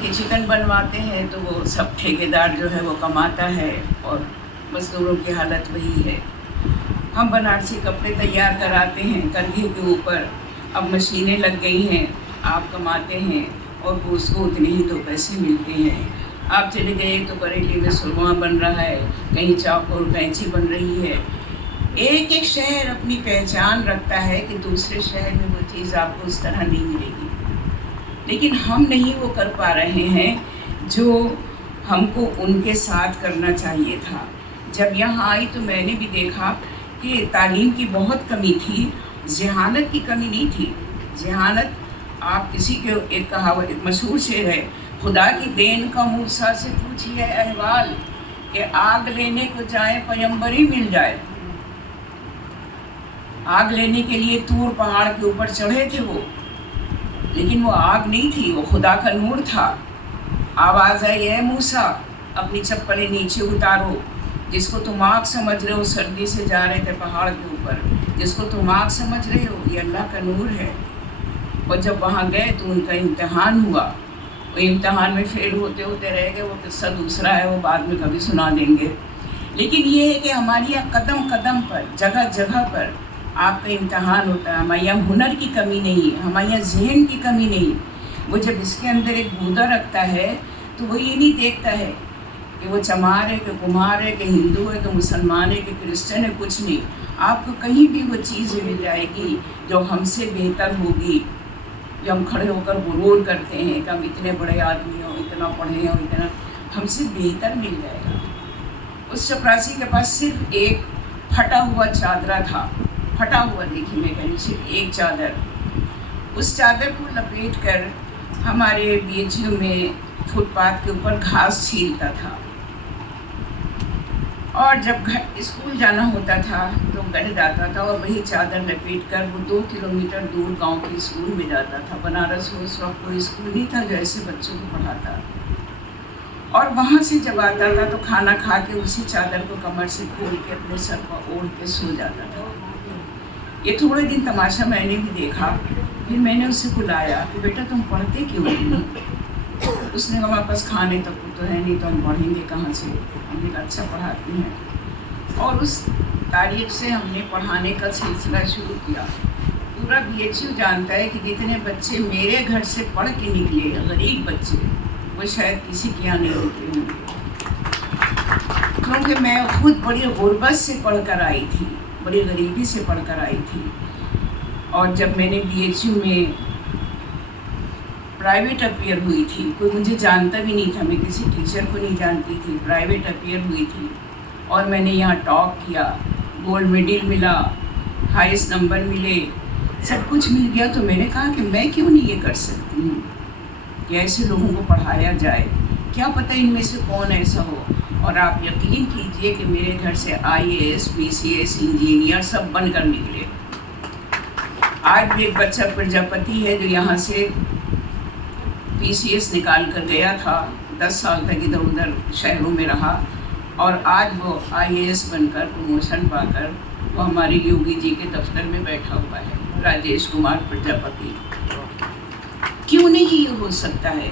کہ چکن بنواتے ہیں تو وہ سب ٹھیکیدار جو ہے وہ کماتا ہے اور مزدوروں کی حالت وہی ہے. ہم بنارسی کپڑے تیار کراتے ہیں کندھے کے اوپر. اب مشینیں لگ گئی ہیں, آپ کماتے ہیں اور وہ اس کو اتنے ہی 2 پیسے ملتے ہیں. آپ چلے گئے تو بریلی میں سرما بن رہا ہے, کہیں چاق اور کینچی بن رہی ہے. ایک ایک شہر اپنی پہچان رکھتا ہے کہ دوسرے شہر میں وہ چیز آپ کو اس طرح نہیں ملے گی. لیکن ہم نہیں وہ کر پا رہے ہیں جو ہم کو ان کے ساتھ کرنا چاہیے تھا. جب یہاں آئی تو میں نے بھی دیکھا کہ تعلیم کی بہت کمی تھی, ذہانت کی کمی نہیں تھی. ذہانت, آپ کسی کے ایک کہاوت, ایک مشہور شعر ہے, خدا کی دین کا موسیٰ سے پوچھیے احوال کہ آگ لینے کو جائے پیمبر ہی مل جائے. آگ لینے کے لیے طور پہاڑ کے اوپر چڑھے تھے وہ, لیکن وہ آگ نہیں تھی, وہ خدا کا نور تھا. آواز آئی, اے موسیٰ اپنی چپلیں نیچے اتارو. جس کو تم آگ سمجھ رہے ہو, سردی سے جا رہے تھے پہاڑ کے اوپر, جس کو تم آگ سمجھ رہے ہو یہ اللہ کا نور ہے. اور جب وہاں گئے تو ان کا امتحان ہوا. وہ امتحان میں فیل ہوتے ہوتے رہ گئے. وہ قصہ دوسرا ہے, وہ بعد میں کبھی سنا دیں گے. لیکن یہ ہے کہ ہمارے یہاں قدم قدم پر, جگہ جگہ پر آپ کا امتحان ہوتا ہے. ہمارے یہاں ہنر کی کمی نہیں, ہمارے یہاں ذہن کی کمی نہیں. وہ جب اس کے اندر ایک بودا رکھتا ہے تو وہ یہ نہیں دیکھتا ہے کہ وہ چمار ہے کہ کمہار ہے کہ ہندو ہے کہ مسلمان ہے کہ کرسچن ہے, کچھ نہیں. آپ کو کہیں بھی وہ چیز مل جائے گی جو ہم سے بہتر ہوگی. جو ہم کھڑے ہو کر غرور کرتے ہیں کہ ہم اتنے بڑے آدمی ہوں, اتنا پڑھے ہوں, اتنا, ہم سے بہتر مل جائے گا. اس چپراسی کے پاس صرف ایک پھٹا ہوا چادرہ تھا, پھٹا ہوا, دیکھیے میں کہیں, صرف ایک چادر. اس چادر کو لپیٹ کر ہمارے بی ایچ یو میں فٹ پاتھ کے اوپر گھاس چھیلتا تھا. اور جب اسکول جانا ہوتا تھا تو گھر جاتا تھا اور وہی چادر لپیٹ کر وہ 2 کلومیٹر دور گاؤں کے اسکول میں جاتا تھا. بنارس میں اس وقت کوئی اسکول نہیں تھا جو ایسے بچوں کو پڑھاتا. اور وہاں سے جب آتا تھا تو کھانا کھا کے اسی چادر کو کمر سے کھول کے اپنے سر پر اوڑھ کے سو جاتا تھا. یہ تھوڑے دن تماشا میں نے بھی دیکھا. پھر میں نے اسے بلایا کہ بیٹا تم پڑھتے کیوں نہیں؟ اس نے کہا ہمارے پاس کھانے تک تو ہے نہیں تو ہم پڑھیں گے کہاں سے. ہم نے اچھا پڑھاتی ہیں. اور اس تاریخ سے ہم نے پڑھانے کا سلسلہ شروع کیا. پورا بی ایچ یو جانتا ہے کہ جتنے بچے میرے گھر سے پڑھ کے نکلے, غریب بچے, وہ شاید کسی کے یہاں نہیں نکلے ہوں گے. کیونکہ میں خود بڑی غربت سے پڑھ کر آئی تھی, بڑی غریبی سے پڑھ کر آئی تھی. اور جب میں نے بی ایچ یو میں پرائیویٹ اپیئر ہوئی تھی, کوئی مجھے جانتا بھی نہیں تھا, میں کسی ٹیچر کو نہیں جانتی تھی, پرائیویٹ اپیئر ہوئی تھی اور میں نے یہاں ٹاپ کیا, گولڈ میڈل ملا, ہائیسٹ نمبر ملے, سب کچھ مل گیا. تو میں نے کہا کہ میں کیوں نہیں یہ کر سکتی ہوں کہ ایسے لوگوں کو پڑھایا جائے. کیا پتہ ان میں سے کون ایسا ہو. اور آپ یقین کیجئے کہ میرے گھر سے I A S, P C S, engineer سب بن کر نکلے. آج بھی ایک بچہ پرجاپتی ہے جو یہاں سے پی سی ایس نکال کر گیا تھا, 10 سال تک ادھر ادھر شہروں میں رہا, اور آج وہ آئی اے ایس بن کر پروموشن پا کر وہ ہمارے یوگی جی کے دفتر میں بیٹھا ہوا ہے, راجیش کمار پرجاپتی. کیوں نہیں یہ ہو سکتا ہے؟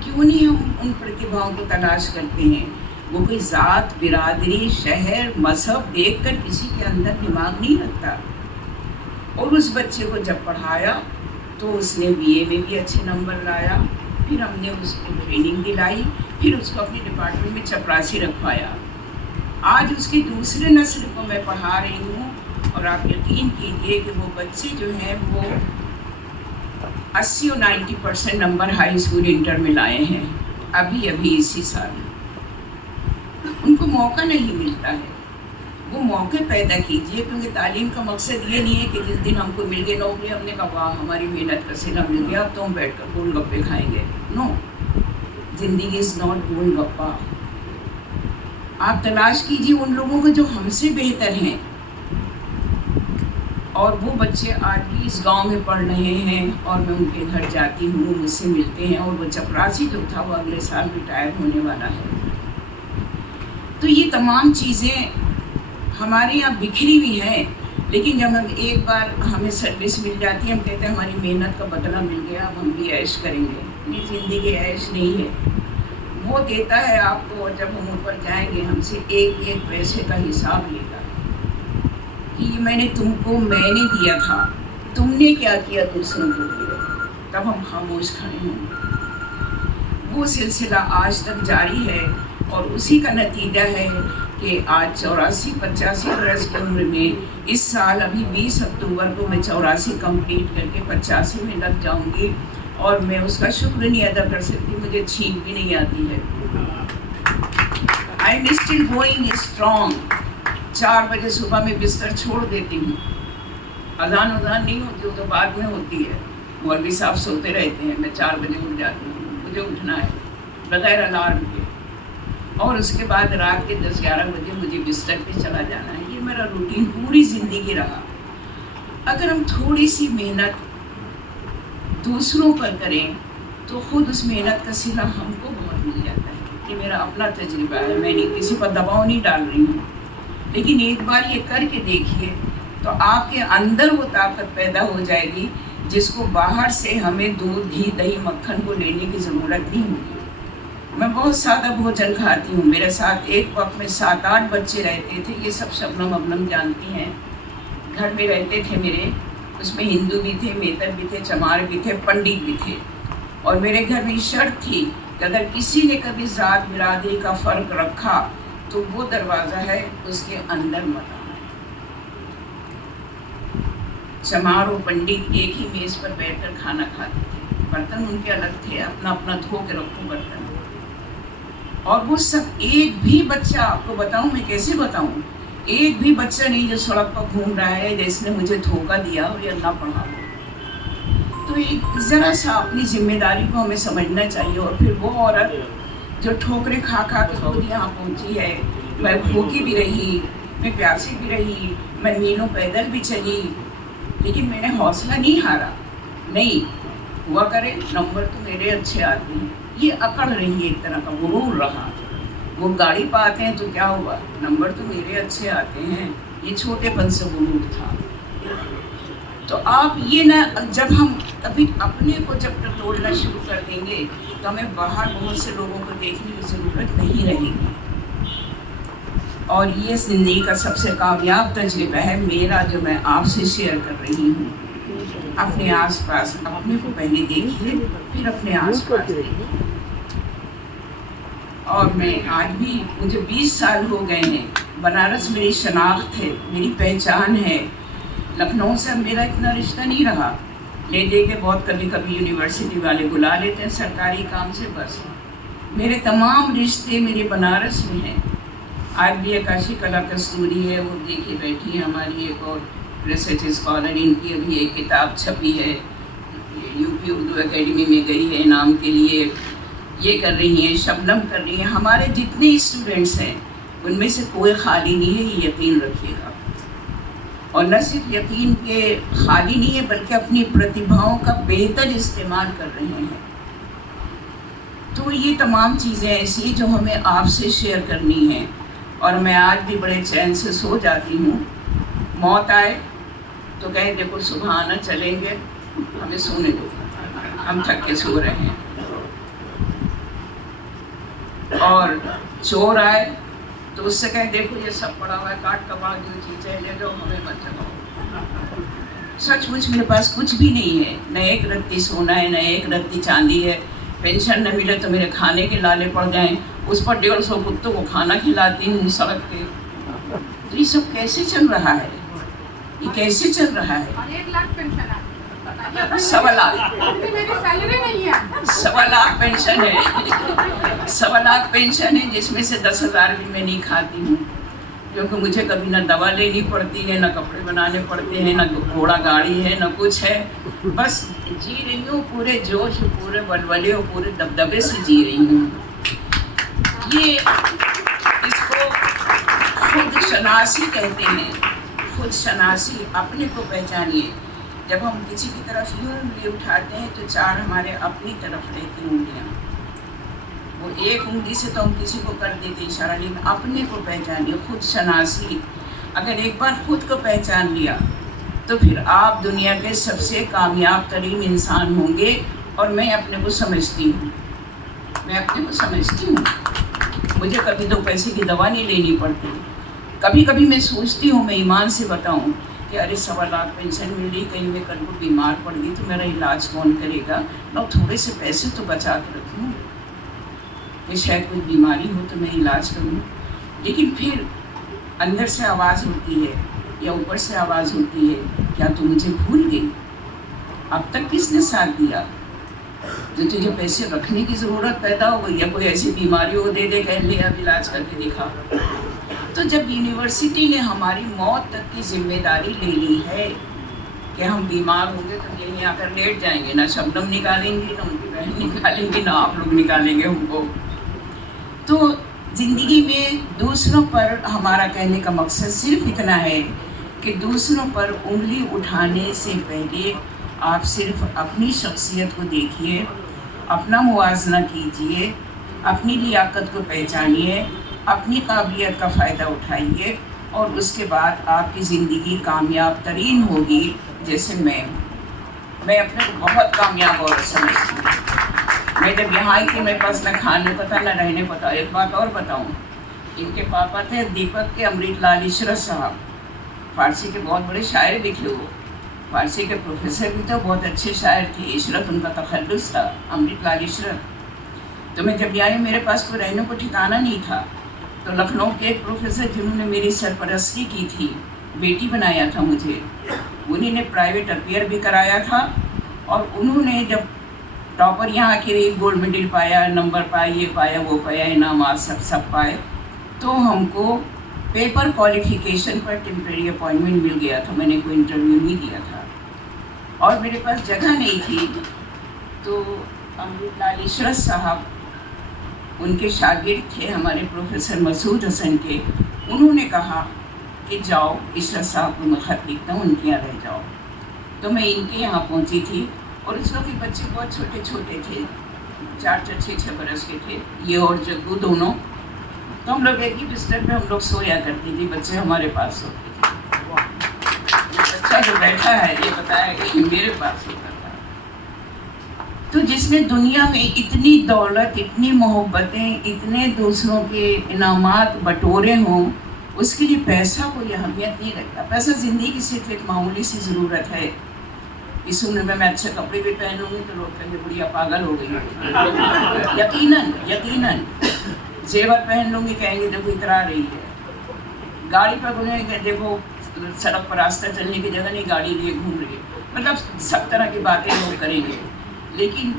کیوں نہیں ہم ان پرتبھاؤں کو تلاش کرتے ہیں؟ وہ کوئی ذات, برادری, شہر, مذہب دیکھ کر کسی کے اندر دماغ نہیں رکھتا. اور اس بچے کو جب پڑھایا تو اس نے بی اے میں بھی اچھے نمبر لایا. پھر ہم نے اس کو ٹریننگ دلائی, پھر اس کو اپنی ڈپارٹمنٹ میں چپراسی رکھوایا. آج اس کی دوسرے نسل کو میں پڑھا رہی ہوں, اور آپ یقین کیجئے کہ وہ بچے جو ہیں وہ 80 اور 90% نمبر ہائی اسکول انٹر میں لائے ہیں ابھی اسی سال. ان کو موقع نہیں ملتا ہے. وہ موقع پیدا کیجئے, کیونکہ تعلیم کا مقصد یہ نہیں ہے کہ جس دن ہم کو مل گئے نوکری ہم نے کہا واہ ہماری محنت کا صلہ مل گیا اب تو ہم بیٹھ کر گول گپے کھائیں گے. نو, زندگی از ناٹ گول گپا. آپ تلاش کیجئے ان لوگوں کو جو ہم سے بہتر ہیں. اور وہ بچے آج بھی اس گاؤں میں پڑھ رہے ہیں, اور میں ان کے گھر جاتی ہوں, مجھ سے ملتے ہیں. اور وہ چپراسی جو تھا وہ اگلے سال ریٹائر ہونے والا ہے. تو یہ تمام چیزیں ہمارے یہاں بکھری ہوئی ہیں, لیکن جب ہم ایک بار ہمیں سروس مل جاتی ہے ہم کہتے ہیں ہماری محنت کا بدلہ مل گیا, اب ہم بھی عیش کریں گے. اپنی زندگی عیش نہیں ہے، وہ دیتا ہے آپ کو، اور جب ہم اوپر جائیں گے ہم سے ایک ایک پیسے کا حساب لے گا کہ یہ میں نے تم کو میں نے دیا تھا، تم نے کیا کیا دوسروں کے لیے، تب ہم خاموش کھڑے ہوں گے۔ وہ سلسلہ آج تک جاری ہے، اور اسی کا نتیجہ ہے کہ آج 84-85 برس کی عمر میں اس سال ابھی 20 اکتوبر کو میں 84 کمپلیٹ کر کے 85 میں لگ جاؤں گی، اور میں اس کا شکر نہیں ادا کر سکتی، مجھے چھینک بھی نہیں آتی ہے۔ I am still going strong. 4 بجے صبح میں بستر چھوڑ دیتی ہوں، اذان نہیں ہوتی، وہ تو بعد میں ہوتی ہے، مولوی صاحب سوتے رہتے ہیں، میں 4 بجے اٹھ جاتی ہوں، مجھے اٹھنا ہے بغیر الارم کے، اور اس کے بعد رات کے 10-11 بجے مجھے بستر پہ چلا جانا ہے۔ یہ میرا روٹین پوری زندگی رہا۔ اگر ہم تھوڑی سی محنت دوسروں پر کریں تو خود اس محنت کا صلہ ہم کو بہت مل جاتا ہے۔ یہ میرا اپنا تجربہ ہے، میں نہیں کسی پر دباؤ نہیں ڈال رہی ہوں، لیکن ایک بار یہ کر کے دیکھیے تو آپ کے اندر وہ طاقت پیدا ہو جائے گی جس کو باہر سے ہمیں دودھ گھی دہی مکھن کو لینے کی ضرورت نہیں ہوگی۔ میں بہت سادہ بھوجن کھاتی ہوں، میرے ساتھ ایک وقت میں 7-8 بچے رہتے تھے، یہ سب شبنم ابنم جانتی ہیں، گھر میں رہتے تھے میرے، اس میں ہندو بھی تھے، میتر بھی تھے، چمار بھی تھے، پنڈت بھی تھے، اور میرے گھر میں شرط تھی کہ اگر کسی نے کبھی ذات برادری کا فرق رکھا تو وہ دروازہ ہے اس کے اندر مت آنا۔ چمار اور پنڈت ایک ہی میز پر بیٹھ کر کھانا کھاتے تھے، برتن ان کے الگ تھے، اپنا اپنا دھو کے رکھو برتن، اور وہ سب ایک بھی بچہ، آپ کو بتاؤں میں کیسے بتاؤں، ایک بھی بچہ نہیں جو سڑک پر گھوم رہا ہے جس نے مجھے دھوکہ دیا ہو یا نہ پڑھا ہو۔ تو ایک ذرا سا اپنی ذمہ داری کو ہمیں سمجھنا چاہیے۔ اور پھر وہ عورت جو ٹھوکریں کھا کھا کے خود یہاں پہنچی ہے، میں بھوکی بھی رہی، میں پیاسی بھی رہی، میں میلوں پیدل بھی چلی، لیکن میں نے حوصلہ نہیں ہارا، نہیں ہوا کرے نمبر تو میرے اچھے آتے ہیں، یہ اکڑ رہی ہے، ایک طرح کا غرور رہا۔ وہ گاڑی پہ آتے ہیں تو کیا ہوا، نمبر تو میرے اچھے آتے ہیں، یہ چھوٹے پن سے غرور تھا۔ تو آپ یہ نہ، جب ہم ابھی اپنے کو جب ٹٹولنا شروع کر دیں گے تو ہمیں باہر بہت سے لوگوں کو دیکھنے کی ضرورت نہیں رہے گی۔ اور یہ زندگی کا سب سے کامیاب تجربہ ہے میرا، جو میں آپ سے شیئر کر رہی ہوں۔ اپنے آس پاس اپنے کو پہلے دیکھیے، پھر اپنے آس پاس دیکھیے۔ اور میں آج بھی، مجھے 20 سال ہو گئے ہیں، بنارس میری شناخت ہے، میری پہچان ہے۔ لکھنؤ سے میرا اتنا رشتہ نہیں رہا، لے دے کے بہت کبھی کبھی یونیورسٹی والے بلا لیتے ہیں سرکاری کام سے، بس میرے تمام رشتے میرے بنارس میں ہیں۔ آج بھی اکاشی کلا کستوری ہے، وہ دیکھے بیٹھی ہے ہماری ایک اور ریسرچ اسکالر، ان کی ابھی ایک کتاب چھپی ہے، یو پی اردو اکیڈمی میں گئی ہے انعام کے لیے، یہ کر رہی ہیں، شبنم کر رہی ہیں۔ ہمارے جتنے اسٹوڈنٹس ہیں ان میں سے کوئی خالی نہیں ہے، یہ یقین رکھیے گا۔ اور نہ صرف یقین کے خالی نہیں ہے، بلکہ اپنی پرتیبھاؤں کا بہتر استعمال کر رہے ہیں۔ تو یہ تمام چیزیں ایسی جو ہمیں آپ سے شیئر کرنی ہیں، اور میں آج بھی بڑے چین سے سو جاتی ہوں۔ موت آئے تو کہیں دیکھو صبح آنا، چلیں گے، ہمیں سونے دو، ہم تھک کے سو رہے ہیں۔ اور چور آئے تو اس سے کہیں دیکھو یہ سب پڑا ہوا ہے، کاٹ کباڑ جو چیزیں لے جاؤ، ہمیں مت جگاؤ۔ سچ مچ میرے پاس کچھ بھی نہیں ہے، نہ ایک رتی سونا ہے، نہ ایک رتی چاندی ہے۔ پینشن نہ ملے تو میرے کھانے کے لالے پڑ جائیں، اس پر 150 کتوں کو کھانا کھلاتی ہوں سڑک پہ۔ تو یہ سب کیسے چل رہا ہے، یہ کیسے چل رہا ہے؟ 1 لاکھ پینشن ہے، 1.25 لاکھ، میری سیلری نہیں ہے، 1.25 لاکھ پینشن ہے، 1.25 لاکھ پینشن ہے، جس میں سے 10,000 بھی میں نہیں کھاتی ہوں، کیونکہ مجھے کبھی نہ دوا لینی پڑتی ہے، نہ کپڑے بنانے پڑتے ہیں، نہ گھوڑا گاڑی ہے، نہ کچھ ہے، بس جی رہی ہوں پورے جوش، پورے ولولے اور پورے دبدبے سے جی رہی ہوں۔ یہ اس کو خود شناسی کہتے ہیں، خود شناسی، اپنے کو پہچانیے۔ جب ہم کسی کی طرف یوں انگلی اٹھاتے ہیں تو 4 ہمارے اپنی طرف رہتی انگلیاں، وہ ایک انگلی سے تو ہم کسی کو کر دیتے اشارہ، لیکن اپنے کو پہچانیے، خود شناسی۔ اگر ایک بار خود کو پہچان لیا تو پھر آپ دنیا کے سب سے کامیاب ترین انسان ہوں گے، اور میں اپنے کو سمجھتی ہوں، مجھے کبھی 2 پیسے کی دوا نہیں لینی پڑتی. کبھی کبھی میں سوچتی ہوں، میں ایمان سے بتاؤں کہ ارے 1.25 لاکھ پینشن مل رہی، کہیں میں کل کو بیمار پڑ گئی تو میرا علاج کون کرے گا؟ میں تھوڑے سے پیسے تو بچا کے رکھوں کہ شاید کوئی بیماری ہو تو میں علاج کروں. لیکن پھر اندر سے آواز ہوتی ہے یا اوپر سے آواز ہوتی ہے، کیا تو مجھے بھول گئی؟ اب تک کس نے ساتھ دیا؟ جو تجھے پیسے رکھنے کی ضرورت پیدا ہو گئی یا کوئی ایسی بیماری ہو دے دے کہ لے اب علاج کر کے دکھا. تو جب یونیورسٹی نے ہماری موت تک کی ذمہ داری لے لی ہے کہ ہم بیمار ہوں گے تو یہیں آ کر لیٹ جائیں گے، نہ شبنم نکالیں گی، نہ ان کی بہن نکالیں گی، نہ آپ لوگ نکالیں گے ہم کو. تو زندگی میں دوسروں پر ہمارا کہنے کا مقصد صرف اتنا ہے کہ دوسروں پر انگلی اٹھانے سے پہلے آپ صرف اپنی شخصیت کو دیکھیے، اپنا موازنہ کیجیے، اپنی لیاقت کو پہچانیے، اپنی قابلیت کا فائدہ اٹھائیے، اور اس کے بعد آپ کی زندگی کامیاب ترین ہوگی. جیسے میں اپنے کو بہت کامیاب اور سمجھتی ہوں. میں جب یہاں آئی تھی میرے پاس نہ کھانے پتا نہ رہنے پتا. ایک بات اور بتاؤں، ان کے پاپا تھے دیپک کے امرت لال عشرت صاحب، فارسی کے بہت بڑے شاعر لکھے وہ، فارسی کے پروفیسر بھی تھے، بہت اچھے شاعر تھے. عشرت ان کا تخلص تھا، امرت لال عشرت. تو میں جب آئی میرے پاس کوئی رہنے کو ٹھکانہ نہیں تھا، تو لکھنؤ کے ایک پروفیسر جنہوں نے میری سرپرستی کی تھی، بیٹی بنایا تھا مجھے، انہیں نے پرائیویٹ افیئر بھی کرایا تھا. اور انہوں نے جب ٹاپر یہاں کے گولڈ میڈل پایا، نمبر پایا، یہ پایا وہ پایا، انعامات سب پائے، تو ہم کو پیپر کوالیفیکیشن پر ٹیمپریری اپوائنٹمنٹ مل گیا تھا. میں نے کوئی انٹرویو نہیں دیا تھا اور میرے پاس جگہ نہیں تھی. تو امرت لال عشرت صاحب ان کے شاگرد تھے ہمارے پروفیسر مسعود حسن کے، انہوں نے کہا کہ جاؤ عشرت صاحب کو میں خط لکھتا ہوں، ان کے یہاں رہ جاؤ. تو میں ان کے یہاں پہنچی تھی اور اس وقت کے بچے بہت چھوٹے چھوٹے تھے، 4-6 برس کے تھے، یہ اور جگو دونوں. تو ہم لوگ ایک ہی بستر پہ ہم لوگ سویا کرتی تھی، بچے ہمارے پاس سوتے تھے. بچہ جو بیٹھا ہے یہ بتایا کہ میرے پاس ہوتا تھا. تو جس میں دنیا میں اتنی دولت، اتنی محبتیں، اتنے دوسروں کے انعامات بٹورے ہوں، اس کے لیے پیسہ کوئی اہمیت نہیں رکھتا. پیسہ زندگی کی صرف ایک معمولی سی ضرورت ہے. اس عمر میں اچھے کپڑے بھی پہنوں گی تو لوگ کہیں گے بڑھیا پاگل ہو گئی. یقیناً زیور پہن لوں گی کہیں گے دیکھو اترا رہی ہے. گاڑی پر گھومیں گے دیکھو سڑک پر راستہ چلنے کی جگہ نہیں، گاڑی لیے گھوم رہی ہے. مطلب سب طرح کی باتیں لوگ کریں گے، لیکن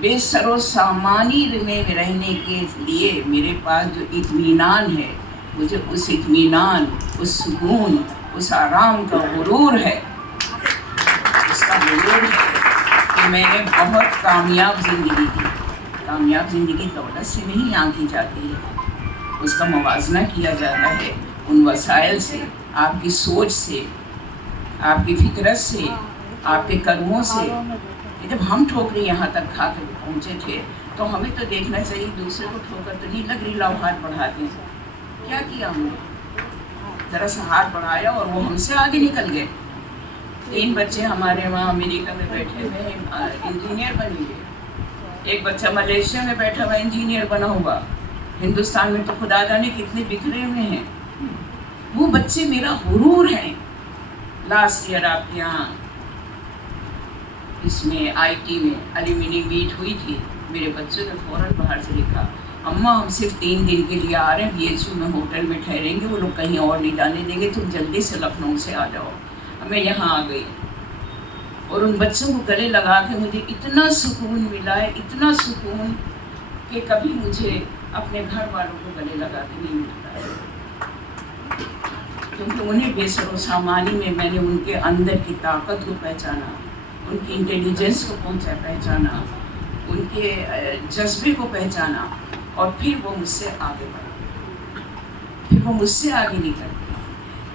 بے سر و سامانی میں رہنے کے لیے میرے پاس جو اطمینان ہے، مجھے اس اطمینان، اس سکون، اس آرام کا غرور ہے. اس کا غرور ہے کہ میں نے بہت کامیاب زندگی کی. کامیاب زندگی دولت سے نہیں آنکی جاتی ہے، اس کا موازنہ کیا جاتا ہے ان وسائل سے، آپ کی سوچ سے، آپ کی فطرت سے، آپ کے قدموں سے. جب ہم ٹھوکریں یہاں تک کھا کر پہنچے تھے تو ہمیں تو دیکھنا چاہیے دوسرے کو ٹھوکر تو نہیں لگ رہی، لاؤ ہاتھ بڑھاتے ہیں. کیا کیا ہم نے؟ ذرا سا ہاتھ بڑھایا اور وہ ہم سے آگے نکل گئے. 3 بچے ہمارے وہاں امریکہ میں بیٹھے ہوئے ہیں، انجینئر بنے ہوئے. ایک بچہ ملیشیا میں بیٹھا ہوا انجینئر بنا ہوا. ہندوستان میں تو خدا جانے کتنے بکھرے ہوئے ہیں. وہ بچے میرا غرور ہیں. لاسٹ ایئر آپ کے یہاں اس میں آئی ٹی میں ایلومینی میٹ ہوئی تھی. میرے بچوں نے فوراً باہر سے لکھا، اماں ہم صرف 3 دن کے لیے آ رہے ہیں، BHU میں ہوٹل میں ٹھہریں گے، وہ لوگ کہیں اور نہیں جانے دیں گے، تم جلدی سے لکھنؤ سے آ جاؤ. میں یہاں آ گئی اور ان بچوں کو گلے لگا کے مجھے اتنا سکون ملا ہے، اتنا سکون کہ کبھی مجھے اپنے گھر والوں کو گلے لگا کے نہیں ملتا ہے. کیونکہ انہیں بے سر و سامانی میں نے ان کے اندر کی طاقت کو پہچانا، ان کی انٹیلیجنس کو پہچانا، ان کے جذبے کو پہچانا، اور پھر وہ مجھ سے آگے بڑھا، پھر وہ مجھ سے آگے نکل گئے.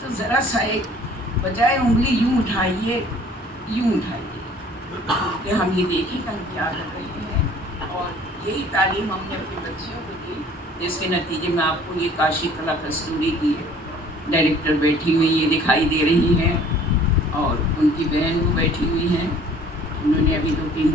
تو ذرا سا ایک بجائے انگلی یوں اٹھائیے کہ ہم یہ دیکھیں کہ ہم کیا کر رہے ہیں. اور یہی تعلیم ہم نے اپنے بچیوں کو دی، جس کے نتیجے میں آپ کو یہ کاشی کلا کستوری کی ڈائریکٹر بیٹھی ہوئی یہ دکھائی دے رہی ہیں، اور ان کی بہن وہ بیٹھی ہوئی ہیں. انہوں نے ابھی 2-3